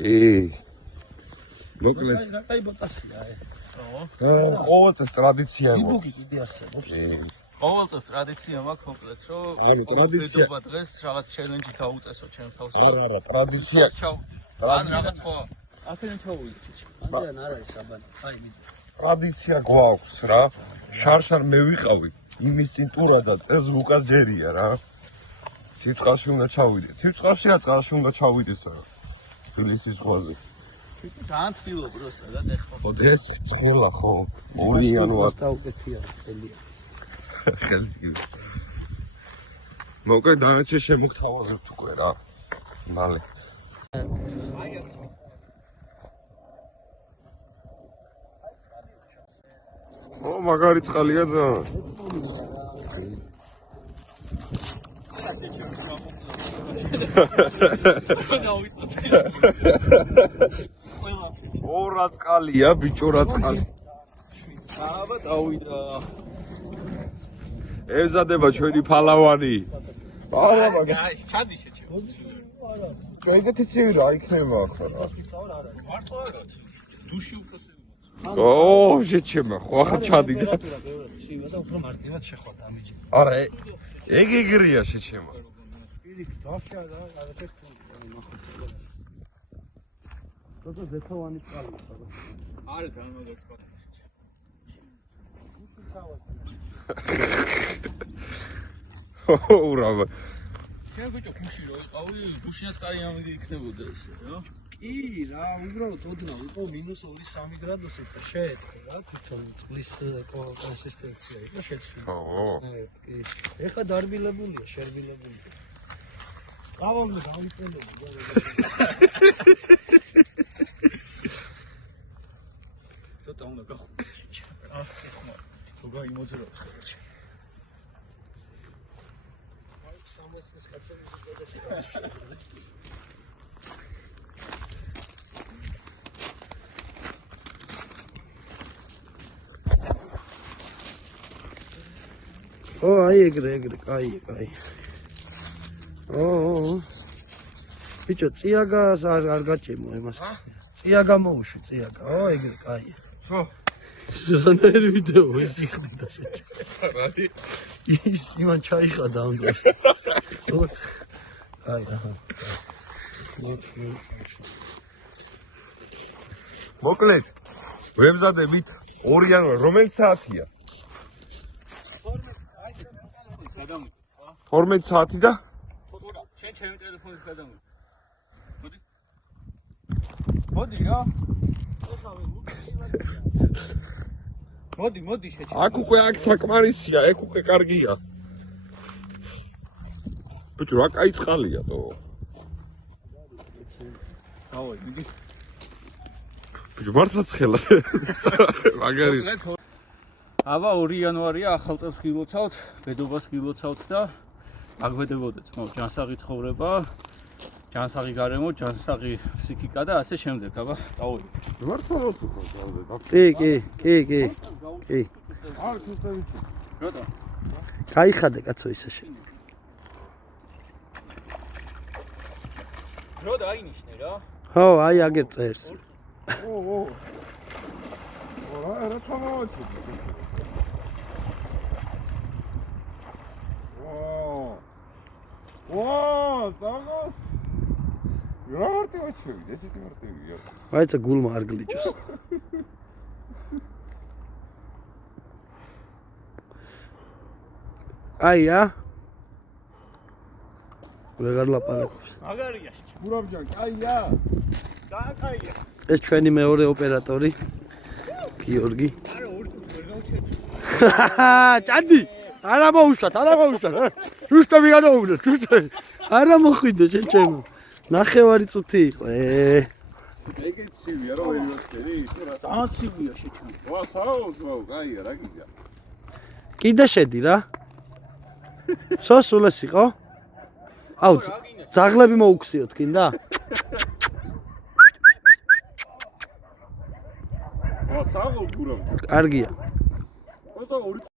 კი. მოკლედ. აი ბოტასია. ყოველწელს ტრადიცია მოყვა. იბუგი კიდე არსებობს. ყოველწელს ტრადიცია მაქვს მოკლედ, რომ ტრადიცია დღეს რაღაც ჩელენჯი დავუწესო ჩემ თავს. არა, ტრადიცია. ან რაღაც ხო. აქედან ჩავუვიდეთ. ანდრიან არ არის საბანი. აი მიდო. ტრადიცია გვაქვს რა. შარშარ მე ვიყავი. იმის წინ ტურა და წელს ლუკას ჯერია რა. სიცხარში უნდა ჩავიდე. სიცხარში რა წყალში უნდა ჩავიდეს რა. თბილისის ზღვაზე. ძალიან თბილობ დროს რა და ეხლა. ხო ეს ცხელა ხო. 2 იანვარი. დაუკეთია ხელია. ხელს. მოკლედ დანარჩე შემოგთავაზებთ უკვე რა. მალე. ო მაგარი წყალია ძალიან. ო რა წყალია ბიჭო რა წყალი. აბა დავიდა. ეზადება ჩვენი ფალავანი. არა გაი, ჩადი შეჩევ. ეგეთი ცივი რა იქნება ახლა. მარტო არა. დუში უფასე. ო შეჩემა ხო ახლა ჩადი და. ცივია და უფრო მარტივად შეხვდა დამიჯი. არა ეგ ეგრეა შეჩემა. პირიქით ვაფშე და არაფერს ნახოთ. თორე ზეთოვანი წყალია. არის ძალიან მოგწყვეტ. ურავ. შენ ბიჭო გუში რო იყავი, გუშინაც კარი ამიგი იქნებოდა ესე, რა? კი, რა, უბრალოდ ოდნავ იყო -2-3 გრადუსით და შეეთხა რა, თვითონ წყლის კონსისტენცია იყო შეცვლილი. კი. ეხლა დარბილებულია, შერბილებულია. წავამდე დავიწელები. ცოტა უნდა გახუდეს. ახ ეს მო. თუ გაიმოძრაობს ხოლმე. სამოცის კაცები ო აი ეგრე, კაი. ო. ბიჭო, წიაგას არ გაჭემო იმას. წიაგა მოუშვი, წიაგა. ო ეგრე, კაი. ხო. ზანერი ვიდეო ისიხდა შეჭე. რადი? იმან ჩაიხადა ამ დროს. აი აჰა. მოკლედ ვებზადებით 2 იანვარი რომელი საათია? 12 საათი და? ხოდა, შენ ჩემი ტელეფონით გადამი. მოდი რა. მოდი შეჭე. აქ უკვე აქ საკმარისია, ეგ უკვე კარგია. ბიჭო, რა კაი წყალია თო. დავაი, მიდი. ბიჭო, მართლა ცხელა. მაგარი. აბა 2 იანვარია, ახალ წელს გილოცავთ, ბედობას გილოცავთ და აგვედებოდეთ, ჯანსაღი ცხოვრება, ჯანსაღი გარემო, ჯანსაღი ფსიქიკა და ასე შემდეგ, აბა, დავიდეთ. მართლა რა თქმა. კი. არ თვითონ. რატო? გაიხადე კაცო ისე შე. რო დაინიშნე რა. ხო, აი აგერ წერს. ო. რა თამაში. ვა, საგო. რა მარტივად შევიდა, ესეთი მარტივია. აიცა გულმა არ გლიჯოს. აია. ვეღარ ლაპარაკობს. მაგარია. გურაბჯან, კაია. დააკაია. ეს ჩვენი მეორე ოპერატორი გიორგი. არა, ორი წუთი ვერ გავჩერდი. ჭადი. არა მოუშვათ. ზუსტად ვიგადოუბრე, ზუსტად. არა მოხვიდე შეჩემო. ნახევარი წუთი იყო. ეგეც ცივია რა ვერ ვასწერი, ისე რა. დააცივია შეჩემო. ვა, საუბრობ, კაია, რა გიგა. კიდე შედი რა. სოსულეს იყო? აუ, ძაღლები მოუქციოთ კიდე? ვა, საუბრობ. კარგია. ოტა ორი